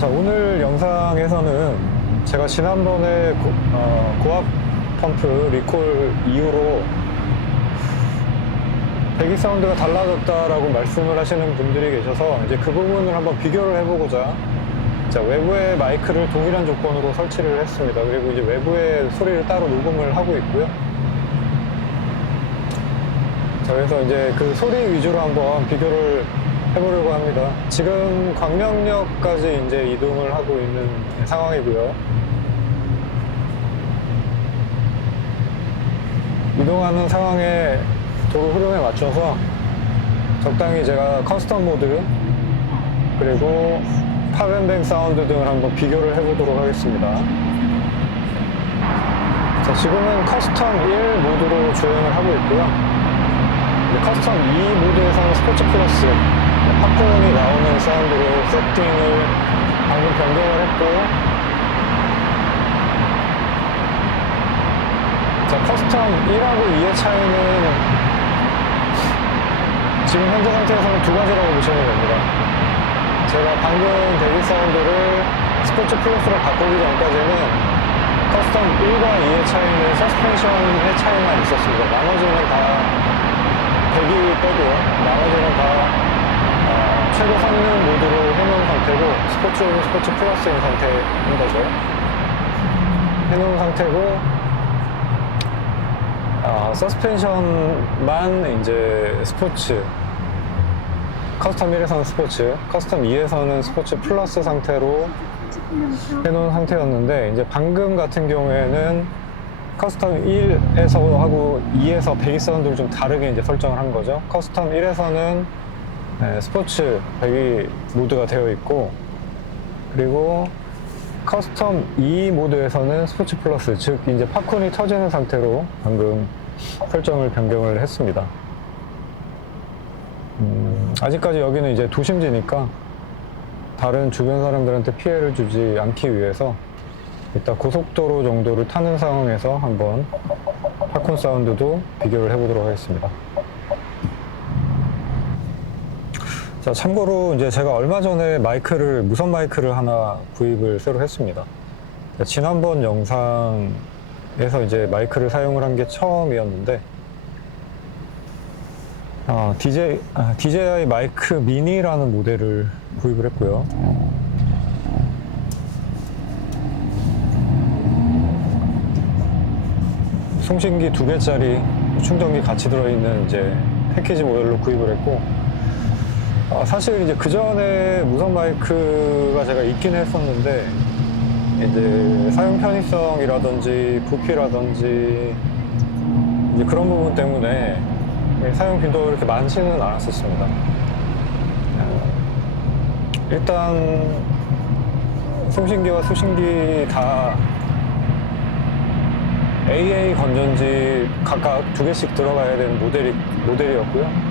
자, 오늘 영상에서는 제가 지난번에 고압 펌프 리콜 이후로 배기 사운드가 달라졌다라고 말씀을 하시는 분들이 계셔서 이제 그 부분을 한번 비교를 해보고자 자, 외부에 마이크를 동일한 조건으로 설치를 했습니다. 그리고 이제 외부에 소리를 따로 녹음을 하고 있고요. 자, 그래서 이제 그 소리 위주로 한번 비교를 해보려고 합니다. 지금 광명역까지 이제 이동을 하고 있는 상황이고요. 이동하는 상황에 도로 흐름에 맞춰서 적당히 제가 커스텀 모드 그리고 팝앤뱅 사운드 등을 한번 비교를 해보도록 하겠습니다. 자, 지금은 커스텀 1 모드로 주행을 하고 있고요. 커스텀 2 모드에서는 스포츠 플러스 팝콘이 나오는 사운드로 세팅을 방금 변경을 했고, 자, 커스텀 1하고 2의 차이는 지금 현재 상태에서는 두 가지라고 보시면 됩니다. 제가 방금 배기 사운드를 스포츠 플러스로 바꾸기 전까지는 커스텀 1과 2의 차이는 서스펜션의 차이만 있었습니다. 나머지는 다 배기 빼고요. 나머지는 다 최고 성능 모드로 해놓은 상태고, 스포츠는 스포츠 플러스인 상태인 거죠. 해놓은 상태고, 서스펜션만 이제 스포츠, 커스텀 1에서는 스포츠, 커스텀 2에서는 스포츠 플러스 상태로 해놓은 상태였는데, 이제 방금 같은 경우에는 커스텀 1에서 하고 2에서 배기 사운드를 좀 다르게 이제 설정을 한 거죠. 커스텀 1에서는 스포츠 배기 모드가 되어 있고, 그리고 커스텀 2 모드에서는 스포츠 플러스, 즉 이제 팝콘이 터지는 상태로 방금 설정을 변경을 했습니다. 아직까지 여기는 이제 도심지니까 다른 주변 사람들한테 피해를 주지 않기 위해서 이따 고속도로 정도를 타는 상황에서 한번 팝콘 사운드도 비교를 해보도록 하겠습니다. 자, 참고로 이제 제가 얼마 전에 무선 마이크를 하나 구입을 새로 했습니다. 지난번 영상에서 이제 마이크를 사용을 한 게 처음이었는데, DJI 마이크 미니라는 모델을 구입을 했고요. 송신기 2개짜리 충전기 같이 들어있는 이제 패키지 모델로 구입을 했고, 사실 이제 그 전에 무선 마이크가 제가 있긴 했었는데, 이제 사용 편의성이라든지 부피라든지 이제 그런 부분 때문에 사용 빈도가 그렇게 많지는 않았었습니다. 일단 송신기와 수신기 다 AA 건전지 각각 2개씩 들어가야 되는 모델이었고요.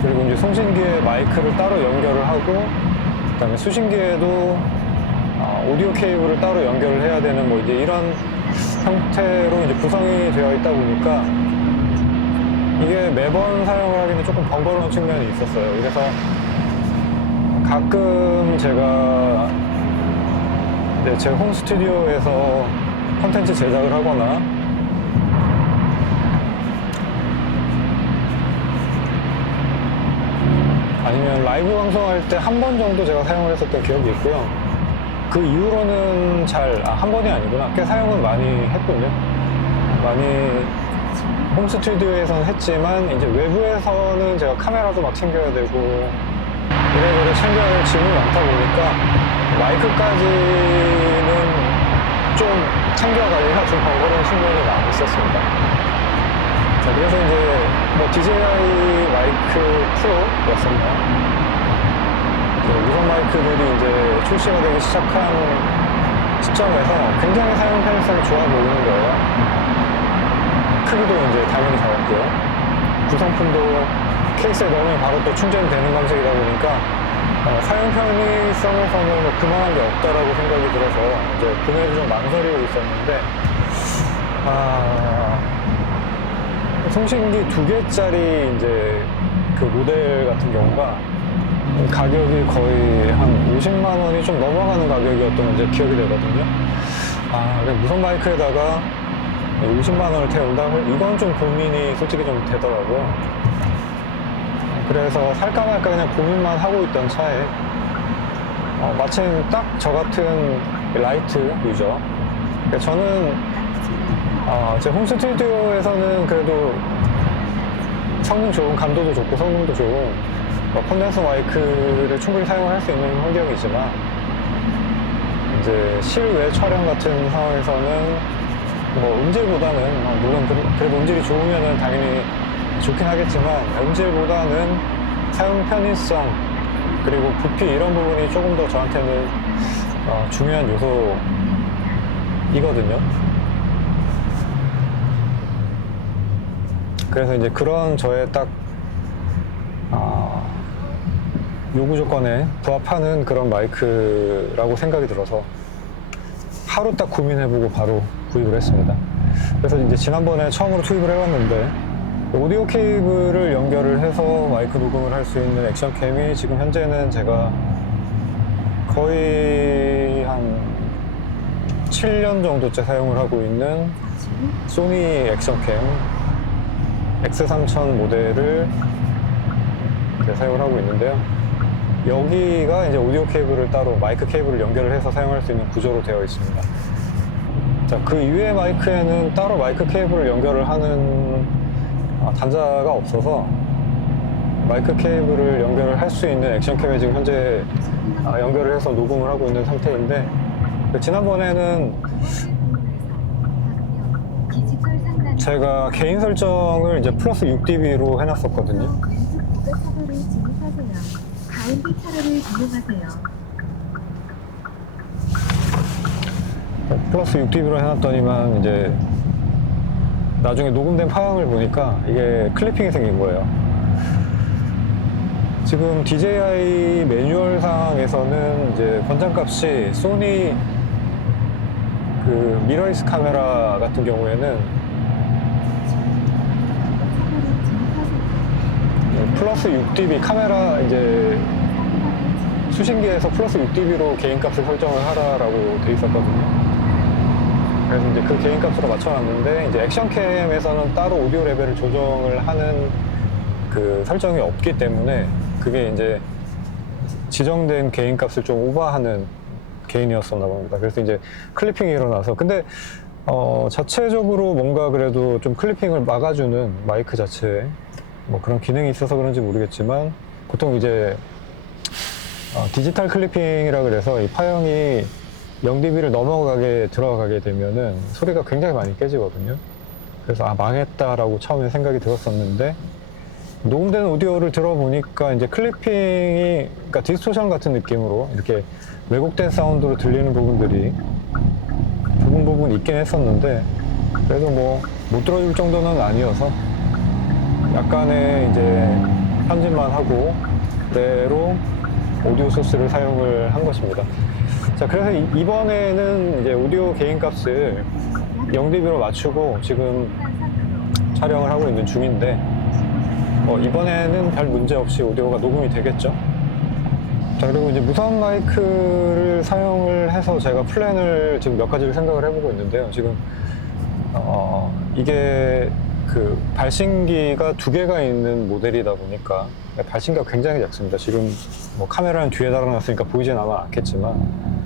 그리고 이제 송신기에 마이크를 따로 연결을 하고, 그 다음에 수신기에도 오디오 케이블을 따로 연결을 해야 되는 뭐 이제 이런 형태로 이제 구성이 되어 있다 보니까 이게 매번 사용을 하기는 조금 번거로운 측면이 있었어요. 그래서 가끔 제가 제 홈 스튜디오에서 콘텐츠 제작을 하거나 아니면 라이브 방송할 때 한 번 정도 제가 사용을 했었던 기억이 있고요. 그 이후로는 한 번이 아니구나. 꽤 사용은 많이 했군요. 많이 홈 스튜디오에서는 했지만, 이제 외부에서는 제가 카메라도 막 챙겨야 되고, 이래저래 챙겨야 될 짐이 많다 보니까, 마이크까지는 좀 챙겨가기가 좀 번거로운 측면이 많이 있었습니다. 자, 그래서 이제 뭐 DJI 마이크 프로였습니다. 무선 마이크들이 이제 출시가 되기 시작한 시점에서 굉장히 사용 편의성이 좋아 보이는 거예요. 크기도 이제 당연히 작았고요. 구성품도 케이스에 넣으면 바로 또 충전되는 방식이다 보니까 사용 편의성에서는 뭐 그만한 게 없다라고 생각이 들어서 이제 구매를 좀 망설이고 있었는데, 송신기 2개짜리 이제 그 모델 같은 경우가 가격이 거의 한 50만 원이 좀 넘어가는 가격이었던 이제 기억이 되거든요. 아, 그래 무선 마이크에다가 50만 원을 태운다? 이건 좀 고민이 솔직히 좀 되더라고요. 그래서 살까 말까 그냥 고민만 하고 있던 차에 마침 딱 저 같은 라이트 유저. 그러니까 저는 제 홈스튜디오에서는 그래도 성능 좋은, 감도도 좋고 성능도 좋은 콘덴서 마이크를 충분히 사용을 할 수 있는 환경이지만 이제 실외 촬영 같은 상황에서는 뭐 음질보다는 물론 그래도 음질이 좋으면은 당연히 좋긴 하겠지만 음질보다는 사용 편의성 그리고 부피 이런 부분이 조금 더 저한테는 중요한 요소이거든요. 그래서 이제 그런 저의 딱 요구 조건에 부합하는 그런 마이크라고 생각이 들어서 하루 딱 고민해보고 바로 구입을 했습니다. 그래서 이제 지난번에 처음으로 투입을 해봤는데 오디오 케이블을 연결을 해서 마이크 녹음을 할 수 있는 액션캠이 지금 현재는 제가 거의 한 7년 정도째 사용을 하고 있는 소니 액션캠 X3000 모델을 이제 사용을 하고 있는데요. 여기가 이제 오디오 케이블을 따로 마이크 케이블을 연결을 해서 사용할 수 있는 구조로 되어 있습니다. 자, 그 이외의 마이크에는 따로 마이크 케이블을 연결을 하는 단자가 없어서 마이크 케이블을 연결을 할 수 있는 액션캠에 지금 현재 연결을 해서 녹음을 하고 있는 상태인데 지난번에는 제가 개인 설정을 이제 플러스 6dB로 해놨었거든요. 플러스 6dB로 해놨더니만 이제 나중에 녹음된 파형을 보니까 이게 클리핑이 생긴 거예요. 지금 DJI 매뉴얼상에서는 이제 권장값이 소니 그 미러리스 카메라 같은 경우에는 플러스 6dB 카메라 이제 수신기에서 플러스 6dB로 개인값을 설정을 하라라고 돼 있었거든요. 그래서 이제 그 개인값으로 맞춰놨는데 이제 액션캠에서는 따로 오디오 레벨을 조정을 하는 그 설정이 없기 때문에 그게 이제 지정된 개인값을 좀 오버하는 개인이었었나 봅니다. 그래서 이제 클리핑이 일어나서 근데 자체적으로 뭔가 그래도 좀 클리핑을 막아주는 마이크 자체에 뭐 그런 기능이 있어서 그런지 모르겠지만 보통 이제 디지털 클리핑이라 그래서 이 파형이 0dB를 들어가게 되면은 소리가 굉장히 많이 깨지거든요. 그래서 망했다라고 처음에 생각이 들었었는데 녹음된 오디오를 들어보니까 이제 클리핑이 그러니까 디스토션 같은 느낌으로 이렇게 왜곡된 사운드로 들리는 부분들이 부분 있긴 했었는데 그래도 뭐 못 들어줄 정도는 아니어서 약간의 이제 편집만 하고 그대로 오디오 소스를 사용을 한 것입니다. 자, 그래서 이번에는 이제 오디오 개인값을 0dB로 맞추고 지금 촬영을 하고 있는 중인데 이번에는 별 문제 없이 오디오가 녹음이 되겠죠. 자, 그리고 이제 무선 마이크를 사용을 해서 제가 플랜을 지금 몇 가지를 생각을 해보고 있는데요. 지금 이게 그 발신기가 2개가 있는 모델이다 보니까 발신기가 굉장히 작습니다. 지금 뭐 카메라는 뒤에 달아놨으니까 보이진 않겠지만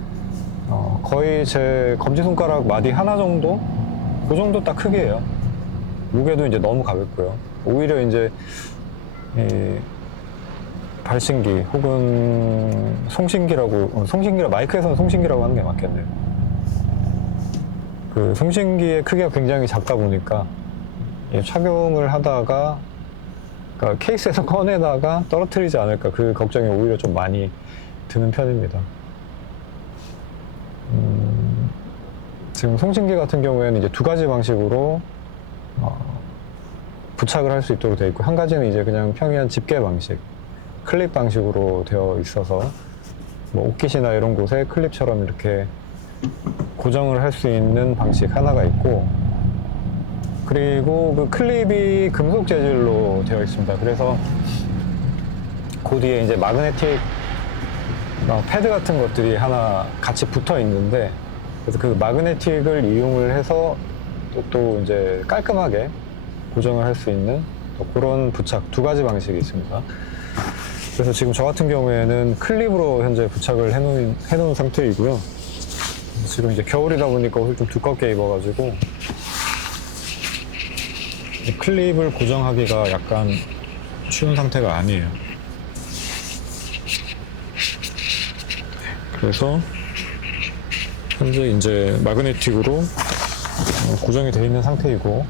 거의 제 검지손가락 마디 하나 정도? 그 정도 딱 크기예요. 무게도 이제 너무 가볍고요. 오히려 이제 이 발신기 혹은 송신기라 마이크에서는 송신기라고 하는 게 맞겠네요. 그 송신기의 크기가 굉장히 작다 보니까 착용을 하다가 그러니까 케이스에서 꺼내다가 떨어뜨리지 않을까 그 걱정이 오히려 좀 많이 드는 편입니다. 지금 송신기 같은 경우에는 이제 2가지 방식으로 부착을 할 수 있도록 되어 있고 한 가지는 이제 그냥 평이한 집게 방식 클립 방식으로 되어 있어서 뭐 옷깃이나 이런 곳에 클립처럼 이렇게 고정을 할 수 있는 방식 하나가 있고 그리고 그 클립이 금속 재질로 되어 있습니다. 그래서 그 뒤에 이제 마그네틱 패드 같은 것들이 하나 같이 붙어 있는데, 그래서 그 마그네틱을 이용을 해서 또 이제 깔끔하게 고정을 할 수 있는 그런 부착 두 가지 방식이 있습니다. 그래서 지금 저 같은 경우에는 클립으로 현재 부착을 해놓은 상태이고요. 지금 이제 겨울이다 보니까 옷을 좀 두껍게 입어가지고 클립을 고정하기가 약간 쉬운 상태가 아니에요. 그래서 현재 이제 마그네틱으로 고정이 되어 있는 상태이고,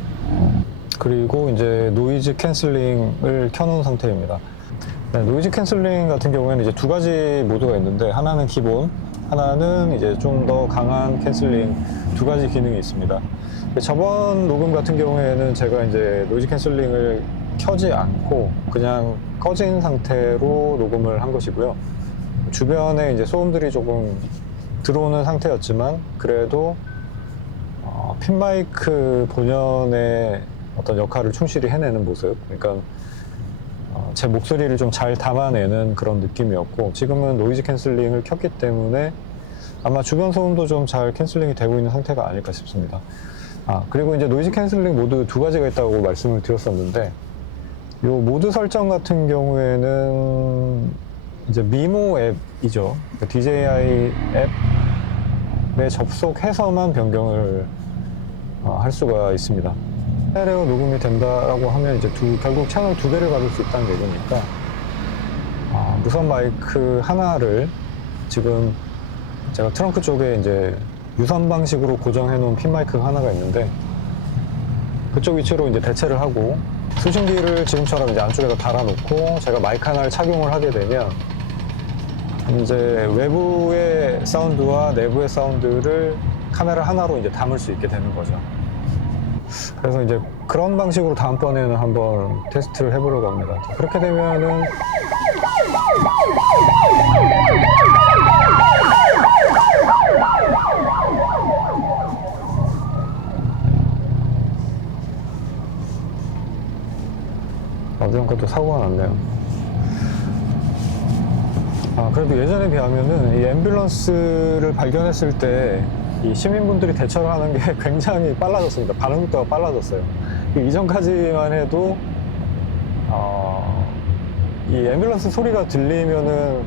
그리고 이제 노이즈 캔슬링을 켜놓은 상태입니다. 네, 노이즈 캔슬링 같은 경우에는 이제 두 가지 모드가 있는데, 하나는 기본, 하나는 이제 좀 더 강한 캔슬링, 두 가지 기능이 있습니다. 저번 녹음 같은 경우에는 제가 이제 노이즈 캔슬링을 켜지 않고 그냥 꺼진 상태로 녹음을 한 것이고요. 주변에 이제 소음들이 조금 들어오는 상태였지만, 그래도 핀 마이크 본연의 어떤 역할을 충실히 해내는 모습, 그러니까 제 목소리를 좀 잘 담아내는 그런 느낌이었고, 지금은 노이즈 캔슬링을 켰기 때문에 아마 주변 소음도 좀 잘 캔슬링이 되고 있는 상태가 아닐까 싶습니다. 그리고 이제 노이즈 캔슬링 모드 두 가지가 있다고 말씀을 드렸었는데, 이 모드 설정 같은 경우에는 이제 미모 앱이죠. DJI 앱에 접속해서만 변경을 할 수가 있습니다. 스테레오 녹음이 된다라고 하면 이제 결국 채널 두 개를 받을 수 있다는 얘기니까, 무선 마이크 하나를 지금 제가 트렁크 쪽에 이제 유선 방식으로 고정해 놓은 핀 마이크가 하나가 있는데, 그쪽 위치로 이제 대체를 하고, 수신기를 지금처럼 이제 안쪽에다 달아놓고 제가 마이크 하나를 착용을 하게 되면 이제 외부의 사운드와 내부의 사운드를 카메라 하나로 이제 담을 수 있게 되는 거죠. 그래서 이제 그런 방식으로 다음번에는 한번 테스트를 해보려고 합니다. 그렇게 되면은 어디론가 또 사고가 났네요. 그래도 예전에 비하면은 이 앰뷸런스를 발견했을 때 이 시민분들이 대처를 하는 게 굉장히 빨라졌습니다. 반응 속도가 빨라졌어요. 이전까지만 해도 이 앰뷸런스 소리가 들리면은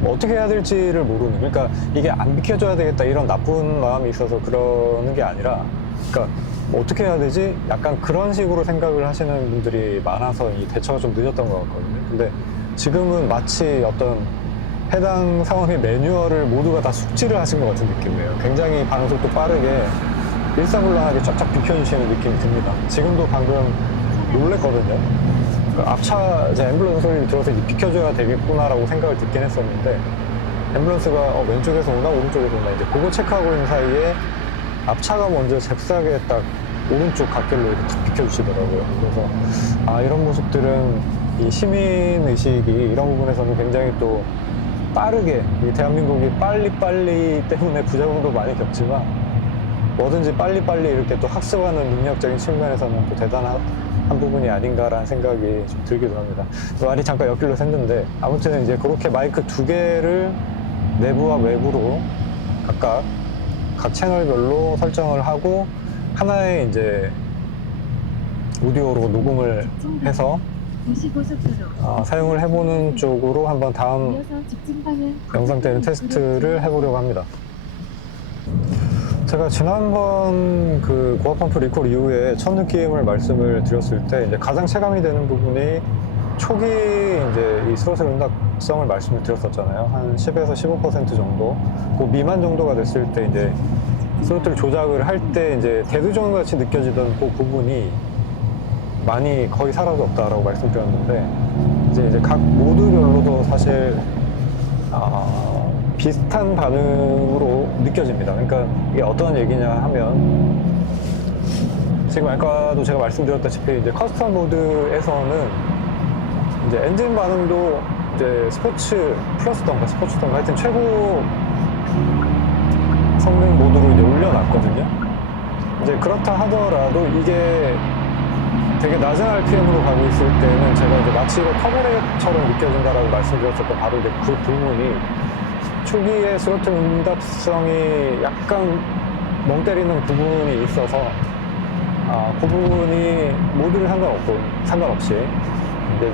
뭐 어떻게 해야 될지를 모르는, 그러니까 이게 안 비켜줘야 되겠다 이런 나쁜 마음이 있어서 그러는 게 아니라, 그러니까 뭐 어떻게 해야 되지? 약간 그런 식으로 생각을 하시는 분들이 많아서 이 대처가 좀 늦었던 것 같거든요. 근데 지금은 마치 어떤 해당 상황의 매뉴얼을 모두가 다 숙지를 하신 것 같은 느낌이에요. 굉장히 반응 속도 빠르게 일사불란하게 쫙쫙 비켜주시는 느낌이 듭니다. 지금도 방금 놀랬거든요. 앞차 이제 앰뷸런스 소리를 들어서 이제 비켜줘야 되겠구나라고 생각을 듣긴 했었는데, 앰뷸런스가 왼쪽에서 오나 오른쪽에서 오나 이제 그거 체크하고 있는 사이에 앞차가 먼저 잽싸게 딱 오른쪽 갓길로 이렇게 비켜주시더라고요. 그래서 이런 모습들은 이 시민의식이 이런 부분에서는 굉장히 또 빠르게, 이 대한민국이 빨리빨리 때문에 부작용도 많이 겪지만 뭐든지 빨리빨리 이렇게 또 학습하는 능력적인 측면에서는 또 대단한 부분이 아닌가라는 생각이 좀 들기도 합니다. 말이 잠깐 엮일러 샜는데, 아무튼 이제 그렇게 마이크 두 개를 내부와 외부로 각 채널별로 설정을 하고 하나의 이제 오디오로 녹음을 해서 사용을 해보는 쪽으로 한번 다음 영상 때는 테스트를 해보려고 합니다. 제가 지난번 그 고압 펌프 리콜 이후에 첫 느낌을 말씀을 드렸을 때 이제 가장 체감이 되는 부분이 초기 이제 이 스로틀 응답성을 말씀을 드렸었잖아요. 한 10에서 15% 정도, 그 미만 정도가 됐을 때 이제 스로틀 조작을 할 때 이제 대두종 같이 느껴지던 그 부분이 많이 거의 사라졌다라고 말씀드렸는데, 이제 각 모드별로도 사실 비슷한 반응으로 느껴집니다. 그러니까 이게 어떤 얘기냐 하면, 지금 아까도 제가 말씀드렸다시피 이제 커스텀 모드에서는 이제 엔진 반응도 이제 스포츠 플러스던가 스포츠던가 하여튼 최고 성능 모드로 이제 올려놨거든요. 이제 그렇다 하더라도 이게 되게 낮은 RPM으로 가고 있을 때는 제가 이제 마치 이거 터보레처럼 느껴진다라고 말씀드렸었던 바로 이제 그 부분이 초기에 스로틀 응답성이 약간 멍 때리는 부분이 있어서 그 부분이 모드를 상관없이 이제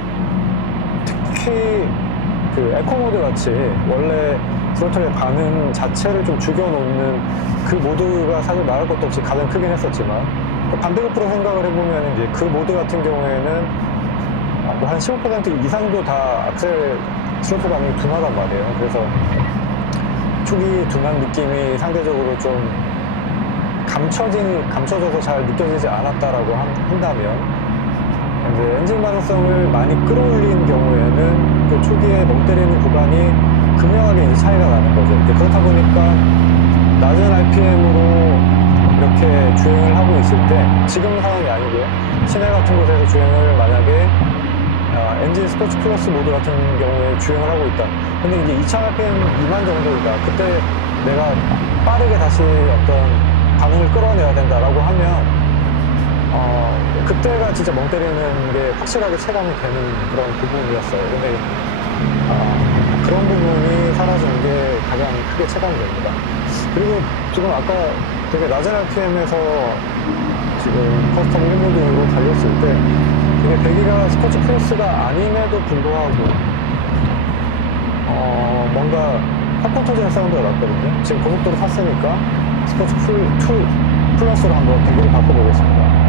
특히 그 에코 모드 같이 원래 스로틀의 반응 자체를 좀 죽여놓는 그 모드가 사실 말할 것도 없이 가장 크긴 했었지만 반대급부로 생각을 해보면 이제 그 모드 같은 경우에는 뭐 한 15% 이상도 다 악셀 스로틀 반응이 둔하단 말이에요. 그래서 초기 둔한 느낌이 상대적으로 좀 감춰져서 잘 느껴지지 않았다라고 한다면 이제 엔진 반응성을 많이 끌어올린 경우에는 그 초기에 멍 때리는 구간이 극명하게 이제 차이가 나는 거죠. 이제 그렇다 보니까 낮은 RPM으로 이렇게 주행을 하고 있을 때 지금 상황이 아니고요. 시내 같은 곳에서 주행을 만약에 엔진 스포츠 플러스 모드 같은 경우에 주행을 하고 있다. 근데 이제 2000 RPM 미만 정도이다. 그때 내가 빠르게 다시 어떤 반응을 끌어내야 된다라고 하면 그때가 진짜 멍 때리는 게 확실하게 체감이 되는 그런 부분이었어요. 근데 그런 부분이 사라진 게 가장 크게 체감이 됩니다. 그리고 지금 아까 되게 낮은 RPM에서 지금 커스텀 1모드로 달렸을 때 되게 배기가 스포츠 플러스가 아님에도 불구하고 뭔가 팝콘 터지는 사운드가 났거든요. 지금 고속도로 탔으니까 스포츠 2 플러스로 한번 배기를 바꿔보겠습니다.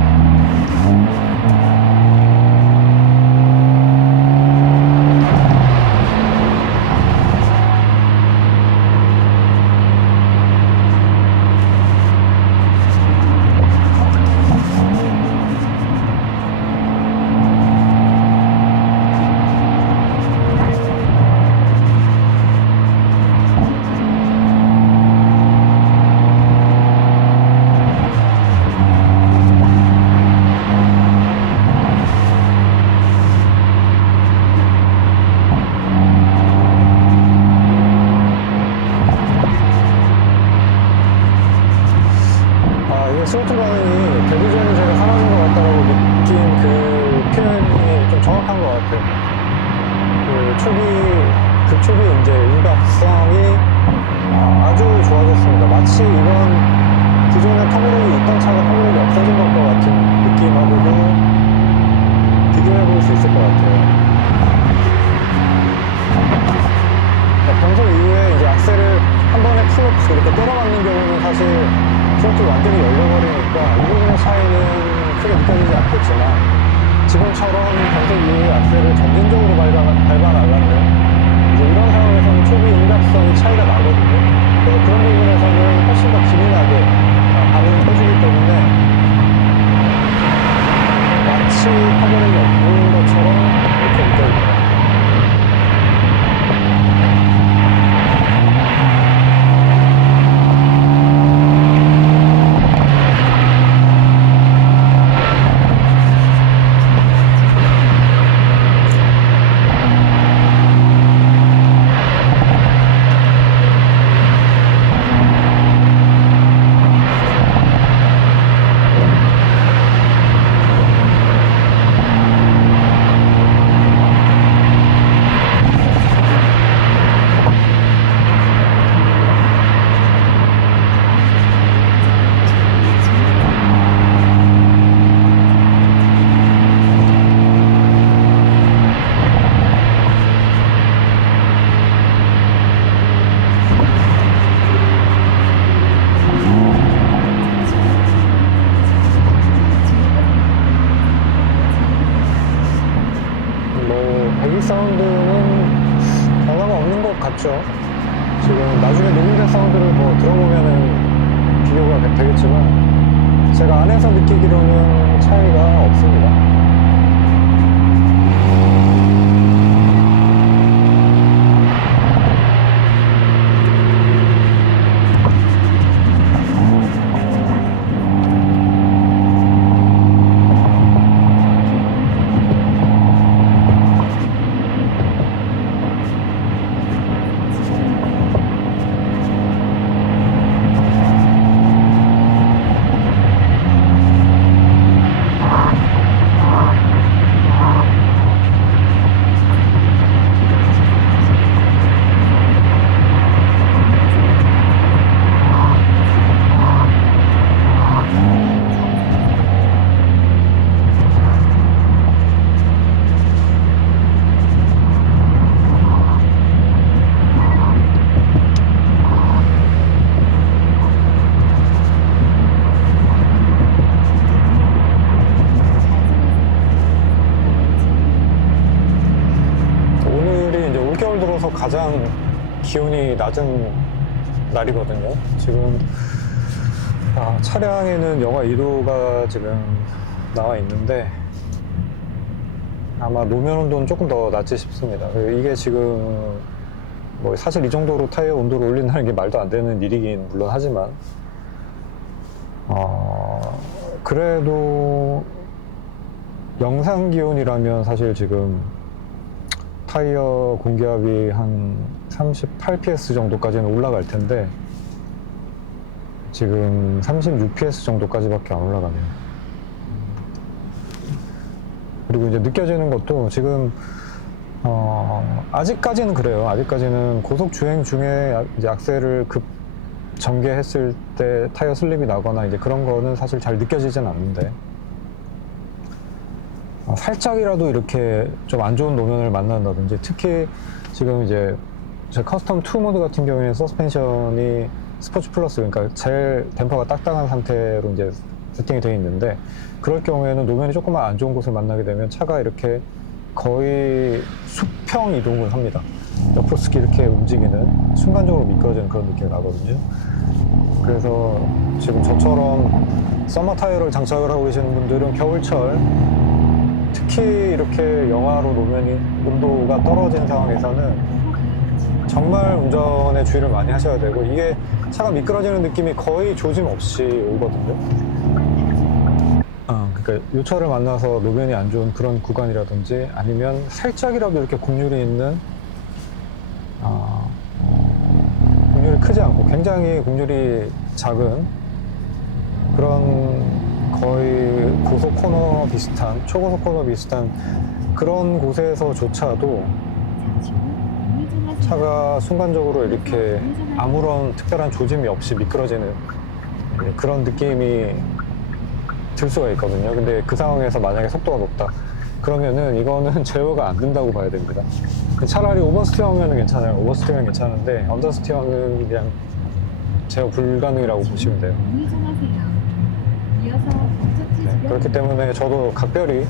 스로틀 반응이 배기 전에 제가 사라진 것 같다라고 느낀 그 표현이 좀 정확한 것 같아요. 그 극초기 이제 응답성이 아주 좋아졌습니다. 마치 이건 기존에 터보력이 있던 차가 터보력이 없어진 것과 같은 느낌하고도 비교해 볼 수 있을 것 같아요. 변속 이후에 이제 악셀을 한 번에 풀어서 이렇게 때려맞는 경우는 사실 스로틀 완전히 열려버리니까 이 부분의 차이는 크게 느껴지지 않겠지만 지금처럼 변속 이후에 악셀을 점진적으로 밟아 나가는 이제 이런 상황에서는 초기 응답성이 차이가 나거든요. 그래서 그런 부분에서는 훨씬 더 기민하게 반응을 해주기 때문에 마치 터보력이 없는 것처럼 이렇게 느껴집니다. 배기 사운드는 변화가 없는 것 같죠. 지금 나중에 녹음된 사운드를 뭐 들어보면은 비교가 되겠지만 제가 안에서 느끼기로는 차이가 없습니다. 가장 기온이 낮은 날이거든요. 지금 차량에는 영하 2도가 지금 나와 있는데 아마 노면 온도는 조금 더 낮지 싶습니다. 이게 지금 뭐 사실 이 정도로 타이어 온도를 올린다는 게 말도 안 되는 일이긴 물론 하지만 그래도 영상 기온이라면 사실 지금 타이어 공기압이 한 38ps 정도까지는 올라갈 텐데 지금 36ps 정도까지밖에 안 올라가네요. 그리고 이제 느껴지는 것도 지금 아직까지는 그래요. 아직까지는 고속 주행 중에 이제 악셀을 급 전개했을 때 타이어 슬립이 나거나 이제 그런 거는 사실 잘 느껴지진 않는데 살짝이라도 이렇게 좀 안 좋은 노면을 만난다든지 특히 지금 이제 제 커스텀 2 모드 같은 경우에는 서스펜션이 스포츠 플러스 그러니까 제일 댐퍼가 딱딱한 상태로 이제 세팅이 되어 있는데 그럴 경우에는 노면이 조금만 안 좋은 곳을 만나게 되면 차가 이렇게 거의 수평 이동을 합니다. 옆으로 쓱 이렇게 움직이는 순간적으로 미끄러지는 그런 느낌이 나거든요. 그래서 지금 저처럼 서머 타이어를 장착을 하고 계시는 분들은 겨울철 특히 이렇게 영하로 노면이 온도가 떨어진 상황에서는 정말 운전에 주의를 많이 하셔야 되고 이게 차가 미끄러지는 느낌이 거의 조짐 없이 오거든요. 그러니까 이 차를 만나서 노면이 안 좋은 그런 구간이라든지 아니면 살짝이라도 이렇게 곡률이 있는 곡률이 크지 않고 굉장히 곡률이 작은 그런 거의 고속 코너 비슷한 초고속 코너 비슷한 그런 곳에서조차도 차가 순간적으로 이렇게 아무런 특별한 조짐이 없이 미끄러지는 그런 느낌이 들 수가 있거든요. 근데 그 상황에서 만약에 속도가 높다 그러면은 이거는 제어가 안 된다고 봐야 됩니다. 차라리 오버스티어하면 괜찮아요. 오버스티어는 괜찮은데 언더스티어는 그냥 제어 불가능이라고 보시면 돼요. 네, 그렇기 때문에 저도 각별히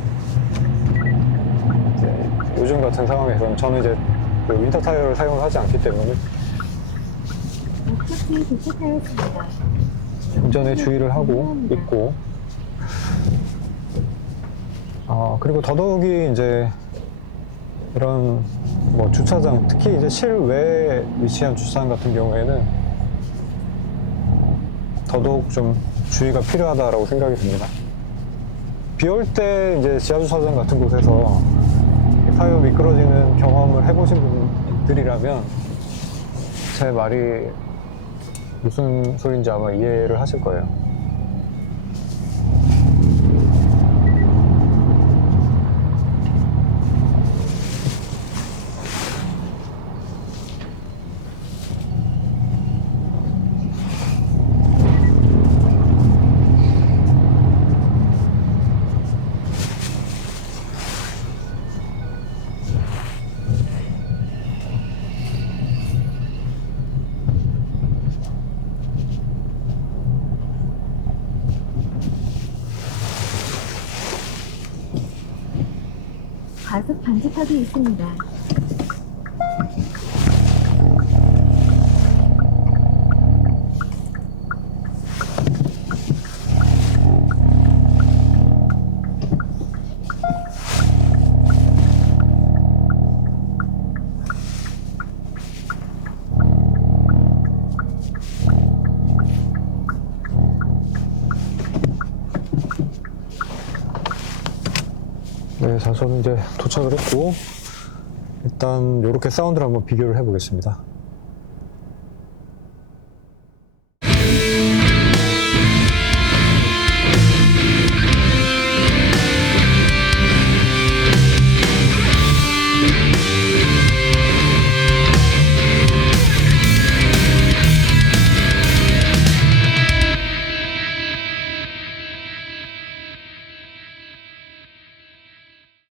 요즘 같은 상황에서는 저는 이제 그 윈터 타이어를 사용을 하지 않기 때문에 목적지에 도착하였습니다. 운전에 주의를 하고 있고 그리고 더더욱이 이제 이런 뭐 주차장 특히 이제 실외에 위치한 주차장 같은 경우에는 더더욱 좀 주의가 필요하다라고 생각이 듭니다. 비 올 때 이제 지하주차장 같은 곳에서 타이어 미끄러지는 경험을 해보신 분들이라면 제 말이 무슨 소리인지 아마 이해를 하실 거예요. 과속 방지턱이 있습니다. 네, 자, 저는 이제 도착을 했고, 일단 이렇게 사운드를 한번 비교를 해보겠습니다.